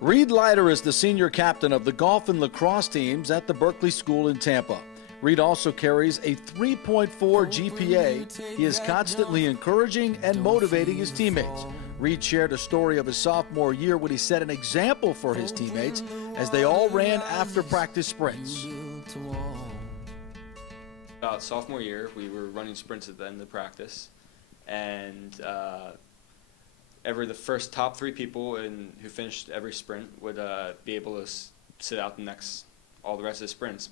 Ried Lieter is the senior captain of the golf and lacrosse teams at the Berkeley School in Tampa. Ried also carries a 3.4 GPA. He is constantly encouraging and motivating his teammates. Ried shared a story of his sophomore year when he set an example for his teammates as they all ran after practice sprints. Sophomore year, we were running sprints at the end of practice, and the first top 3 people who finished every sprint would be able to sit out all the rest of the sprints.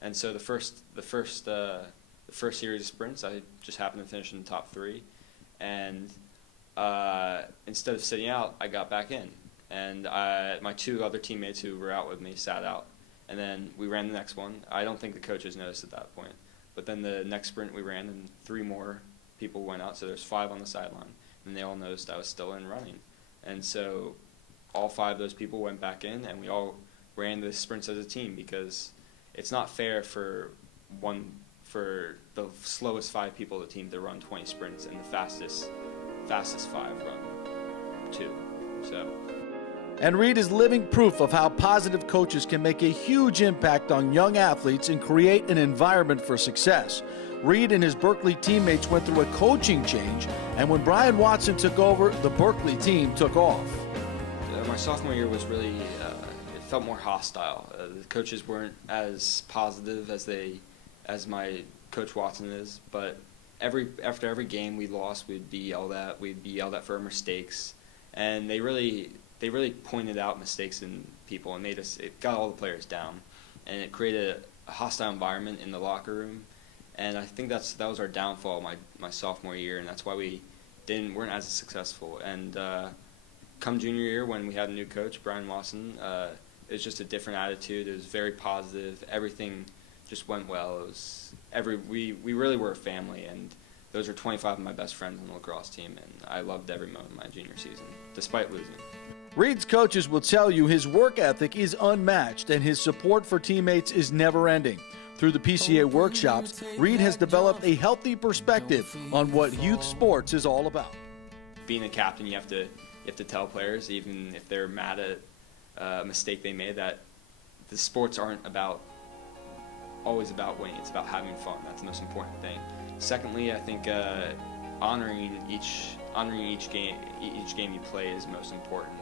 And so the first series of sprints, I just happened to finish in the top 3, and instead of sitting out, I got back in, and my 2 other teammates who were out with me sat out, and then we ran the next one. I don't think the coaches noticed at that point, but then the next sprint we ran, and 3 more people went out, so there's 5 on the sideline, and they all noticed I was still in running, and so all 5 of those people went back in, and we all ran the sprints as a team, because it's not fair for the slowest 5 people of the team to run 20 sprints and the fastest 5 run 2. And Ried is living proof of how positive coaches can make a huge impact on young athletes and create an environment for success. Ried and his Berkeley teammates went through a coaching change, and when Brian Watson took over, the Berkeley team took off. My sophomore year was really, it felt more hostile. The coaches weren't as positive as my Coach Watson is, but after every game we lost, we'd be yelled at. We'd be yelled at for our mistakes, and they really pointed out mistakes in people and it got all the players down, and it created a hostile environment in the locker room. And I think that was our downfall my sophomore year, and that's why we weren't as successful. And come junior year, when we had a new coach, Brian Watson, it was just a different attitude. It was very positive. Everything just went well. It was we really were a family, and those are 25 of my best friends on the lacrosse team, and I loved every moment of my junior season, despite losing. Ried's coaches will tell you his work ethic is unmatched and his support for teammates is never-ending. Through the PCA workshops, Ried has developed a healthy perspective on what youth sports is all about. Being a captain, you have to tell players, even if they're mad at a mistake they made, that the sports aren't always about winning. It's about having fun. That's the most important thing. Secondly, I think honoring each game you play is most important.